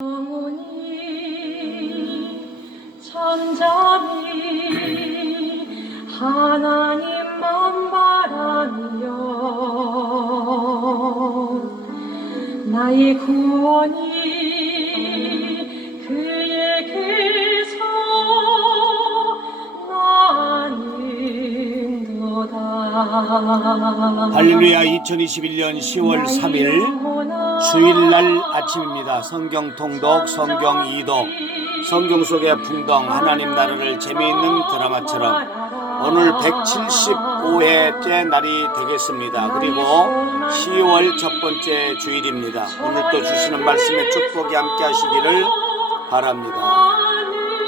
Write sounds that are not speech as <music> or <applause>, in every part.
영원히 잠잠히 하나님만 바라며 나의 구원이 그에게서 나는 도다. 할렐루야 2021년 10월 3일 주일날 아침입니다. 성경 통독, 성경 이독, 성경 속의 풍덩, 하나님 나라를 재미있는 드라마처럼 오늘 175회째 날이 되겠습니다. 그리고 10월 첫 번째 주일입니다. 오늘 또 주시는 말씀에 축복이 함께 하시기를 바랍니다.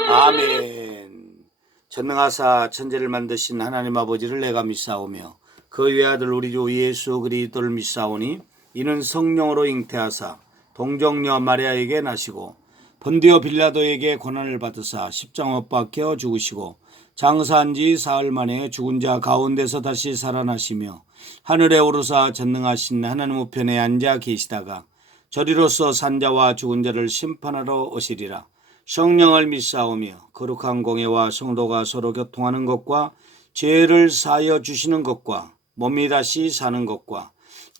아멘. 전능하사 천재를 만드신 하나님 아버지를 내가 믿사오며 그 외아들 우리 주 예수 그리스도를 믿사오니 이는 성령으로 잉태하사 동정녀 마리아에게 나시고 본디오 빌라도에게 고난을 받으사 십장 못 박혀 죽으시고 장사한 지 사흘 만에 죽은 자 가운데서 다시 살아나시며 하늘에 오르사 전능하신 하나님 우편에 앉아 계시다가 저리로서 산자와 죽은 자를 심판하러 오시리라. 성령을 믿사오며 거룩한 공예와 성도가 서로 교통하는 것과 죄를 사하여 주시는 것과 몸이 다시 사는 것과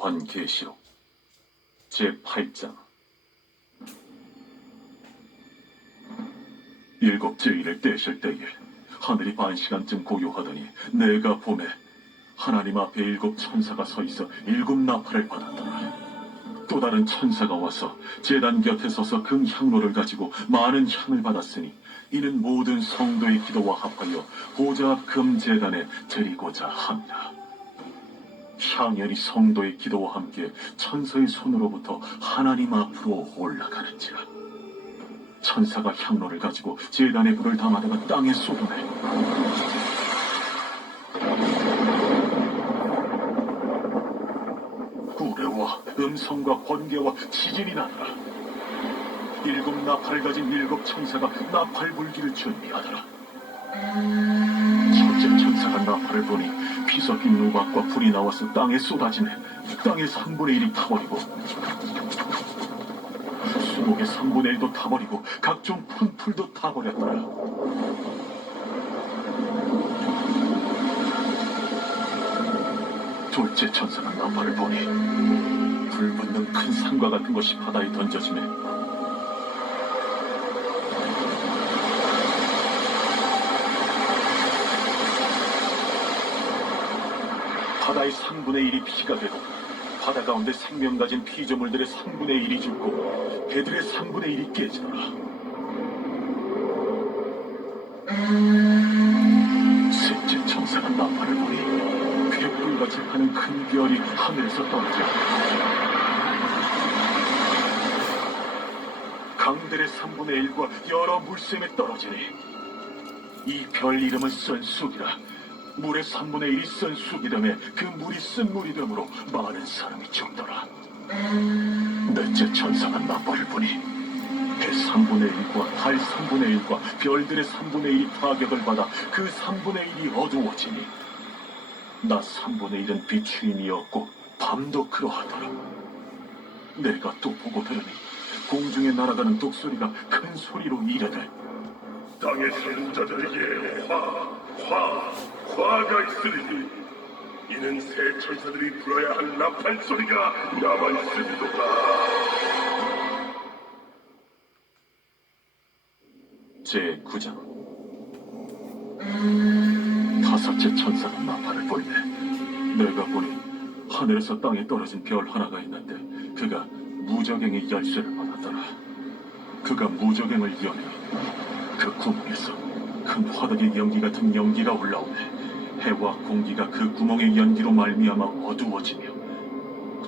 요한계시록 제8장 일곱 제의를 떼실 때에 하늘이 반 시간쯤 고요하더니 내가 봄에 하나님 앞에 일곱 천사가 서 있어 일곱 나팔을 받았더라. 또 다른 천사가 와서 제단 곁에 서서 금 향로를 가지고 많은 향을 받았으니 이는 모든 성도의 기도와 합하여 보좌 앞금 제단에 드리고자 합니다. 향연이 성도의 기도와 함께 천사의 손으로부터 하나님 앞으로 올라가는지라. 천사가 향로를 가지고 제단에 불을 담아다가 땅에 쏟아내. 구레와 음성과 번개와 지진이 나더라. 일곱 나팔을 가진 일곱 천사가 나팔 불기를 준비하더라. 첫째 천사가 나팔을 보니 피 섞인 누박과 불이 나와서 땅에 쏟아지네. 땅의 3분의 1이 타버리고 수목의 3분의 1도 타버리고 각종 푼 풀도 타버렸더라 둘째 천사가 나팔을 보니 불 붙는 큰 산과 같은 것이 바다에 던져지네 바다의 3분의 1이 피가 되고 바다 가운데 생명 가진 피조물들의 3분의 1이 죽고 배들의 3분의 1이 깨지더라. 셋째 천사가 나팔을 보니 횃불같이 하는 큰 별이 하늘에서 떨어져 강들의 3분의 1과 여러 물샘에 떨어지니 이 별 이름은 쓴 쑥이라 물의 3분의 1이 쓴 쑥이라며 그 물이 쓴 물이되므로 많은 사람이 죽더라. 넷째 천사가 나팔을 보니 배 3분의 1과 달 3분의 1과 별들의 3분의 1이 타격을 받아 그 3분의 1이 어두워지니 나 3분의 1은 비추임이었고 밤도 그러하더라. 내가 또 보고 들으니 공중에 날아가는 독소리가 큰 소리로 이르되 땅의 생자들에게 화, 화, 화가 있으리니 이는 새 천사들이 불어야 할 나팔 소리가 남아있으리로다. 제 9장. 다섯째 천사가 나팔을 보이네 내가 보니 하늘에서 땅에 떨어진 별 하나가 있는데 그가 무적행의 열쇠를 받았더라. 그가 무적행을 여니 그 구멍에서 큰 화덕의 연기 같은 연기가 올라오네 해와 공기가 그 구멍의 연기로 말미암아 어두워지며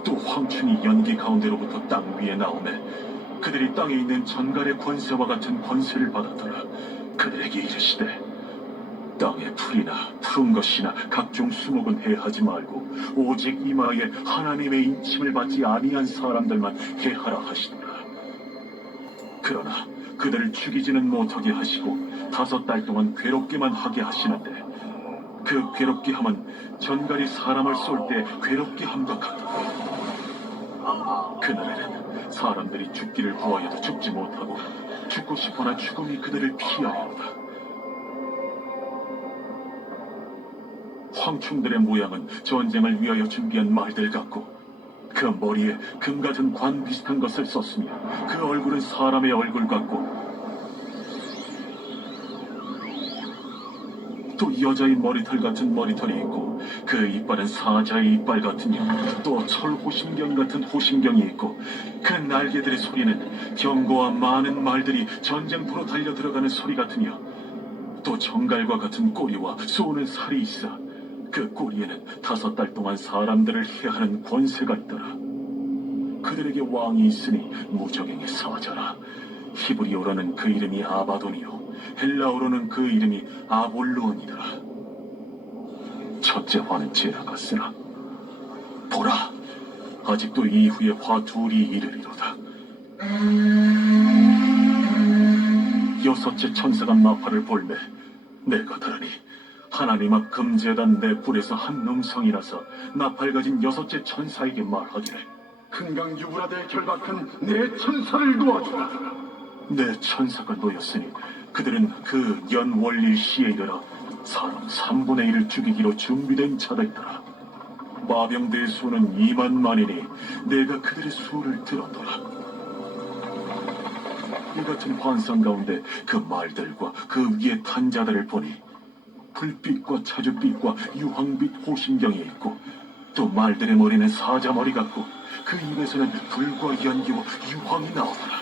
또 황춘이 연기 가운데로부터 땅 위에 나오매 그들이 땅에 있는 전갈의 권세와 같은 권세를 받았더라. 그들에게 이르시되 땅의 풀이나 푸른 것이나 각종 수목은 해하지 말고 오직 이마에 하나님의 인침을 받지 아니한 사람들만 해하라 하시더라. 그러나 그들을 죽이지는 못하게 하시고 다섯 달 동안 괴롭게만 하게 하시는데 그 괴롭게 함은 전갈이 사람을 쏠 때 괴롭게 함과 같더라. 그날에는 사람들이 죽기를 구하여도 죽지 못하고 죽고 싶어나 죽음이 그들을 피하리로다. 황충들의 모양은 전쟁을 위하여 준비한 말들 같고 그 머리에 금 같은 관 비슷한 것을 썼으며 그 얼굴은 사람의 얼굴 같고 또 여자의 머리털 같은 머리털이 있고 그 이빨은 사자의 이빨 같으며 또 철호신경 같은 호신경이 있고 그 날개들의 소리는 경고와 많은 말들이 전쟁터로 달려 들어가는 소리 같으며 또 정갈과 같은 꼬리와 쏘는 살이 있어 그 꼬리에는 다섯 달 동안 사람들을 해하는 권세가 있더라. 그들에게 왕이 있으니 무적행의 사자라 히브리어로는 그 이름이 아바돈이요 헬라어로는 그 이름이 아볼로온이더라. 첫째 화는 지나갔으나? 보라 아직도 이후에 화 둘이 이르리로다. 여섯째 천사가 마파를 볼매 내가 들으니 하나님 앞 금제단 내 뿔에서 한 음성이라서 나팔 가진 여섯째 천사에게 말하기를 금강 유브라데에 결박한 내 천사를 놓아주라. 내 천사가 놓였으니 그들은 그 연월일 시에 이르러 사람 3분의 1을 죽이기로 준비된 자들이더라. 마병대의 수는 2만 만이니 내가 그들의 수를 들었더라. 이 같은 환상 가운데 그 말들과 그 위에 탄 자들을 보니 불빛과 차주빛과 유황빛 호신경이 있고 또 말들의 머리는 사자 머리 같고 그 입에서는 불과 연기와 유황이 나오더라.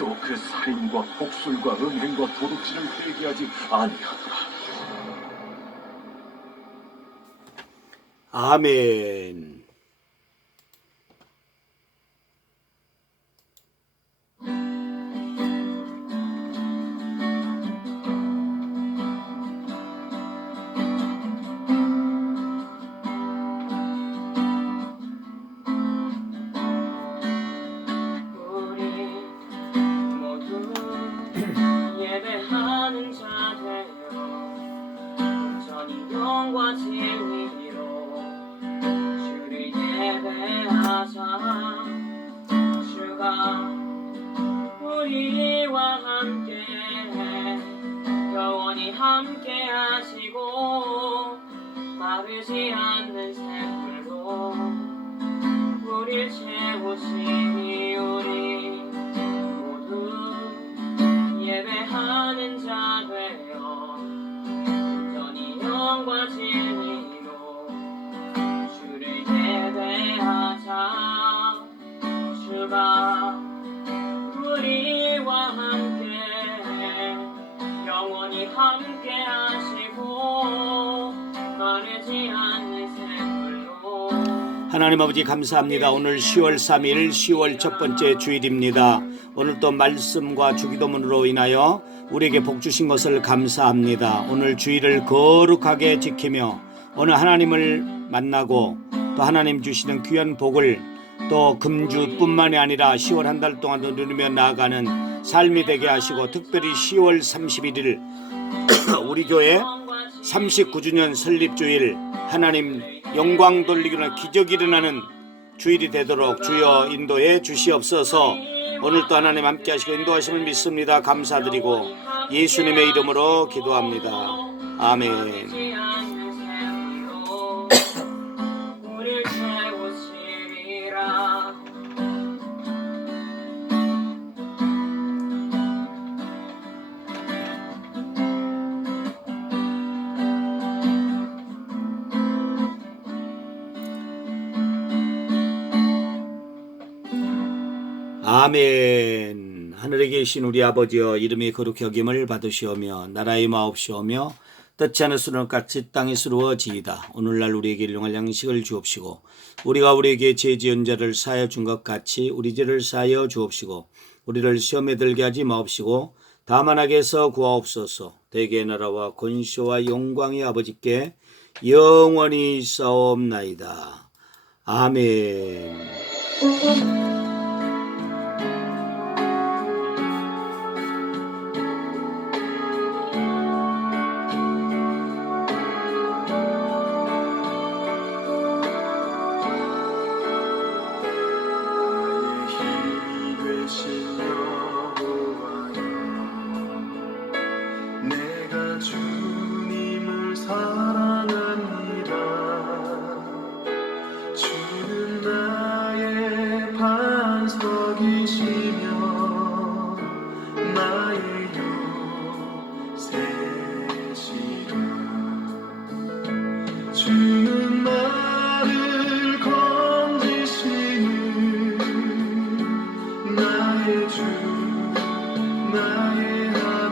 또 그 살인과 복술과 음행과 도둑질을 회개하지 아니하더라. 아멘. 하나님 아버지 감사합니다. 오늘 10월 3일 10월 첫 번째 주일입니다. 오늘 또 말씀과 주기도문으로 인하여 우리에게 복 주신 것을 감사합니다. 오늘 주일을 거룩하게 지키며 오늘 하나님을 만나고 또 하나님 주시는 귀한 복을 또 금주뿐만이 아니라 10월 한 달 동안도 누리며 나아가는 삶이 되게 하시고 특별히 10월 31일 <clears throat> 우리 교회 39주년 설립주일 하나님 영광 돌리기나 기적이 일어나는 주일이 되도록 주여 인도해 주시옵소서. 오늘 또 하나님 함께 하시고 인도하심을 믿습니다. 감사드리고 예수님의 이름으로 기도합니다. 아멘 아멘. 하늘에 계신 우리 아버지여 이름이 거룩히 여김을 받으시오며 나라의 마옵시오며 뜻지 않으수는 같이 땅에 이루어지이다. 오늘날 우리에게 일용할 양식을 주옵시고 우리가 우리에게 죄 지은 자를 사하여 준 것 같이 우리 죄를 사하여 주옵시고 우리를 시험에 들게 하지 마옵시고 다만 악에서 구하옵소서. 대개의 나라와 권시와 영광의 아버지께 영원히 싸움나이다. 아멘 주 나의 하나